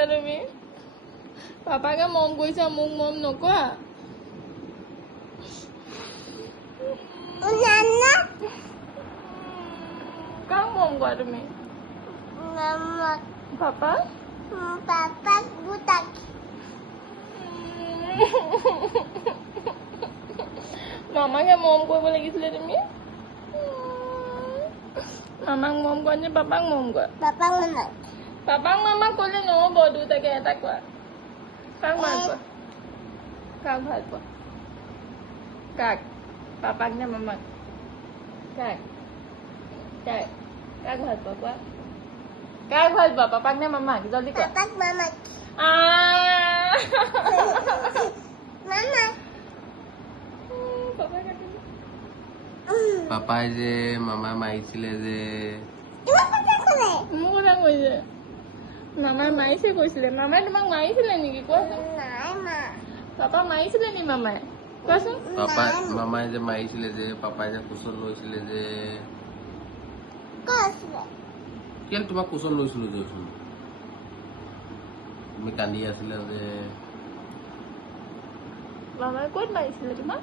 লাগিছিলা তুমি পাপাকে মৰম কৰিছা মোক মৰম নকৰা কাক মৰম কৰা তুমি পাপা মামাকে মৰম কৰিব লাগিছিলে তুমি মামাক মৰম কৰা নে পাপাক মৰম কৰা পাপাক মামাক ক'লে নহ'ব দুটাকে এটা কোৱা কাক ভাল পোৱা কাক ভাল পোৱা কাক পাপাক নে মামাক কাক কাক কাক ভাল পোৱা কোৱা কাক ভাল পোৱা পাপাক নে মামাক জলদি কোৱা পাপাই যে মামা মাৰিছিলে যে মোৰ কথা কৈছে মামাই মাৰিছে কৈছিলে মামাই তোমাক মাৰিছিলে নেকি কোৱাচোন পাপা মাৰিছিলে নি মামাই কোৱাচোন মামাই যে মাৰিছিলে যে পাপাই যে কোচন লৈছিলে যে কেলে তোমাক কোচন লৈছিলো দেচোন তুমি কান্দি আছিলা যে মামাই ক'ত মাৰিছিলে তোমাক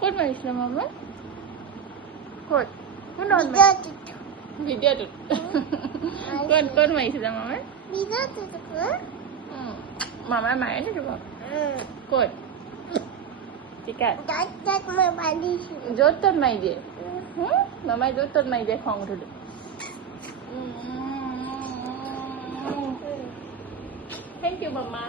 ক'ত মাৰিছিলে মামাই ক'ত ভিডিঅ'টোত ক'ত ক'ত মাৰিছিলে মামাই মামাই মাৰে নে তোমাক ক'ত টিকাত য'ত ত'ত মাৰি দিয়ে মামাই য'ত ত'ত মাৰি দিয়ে খং উঠোতে থেংক ইউ মামা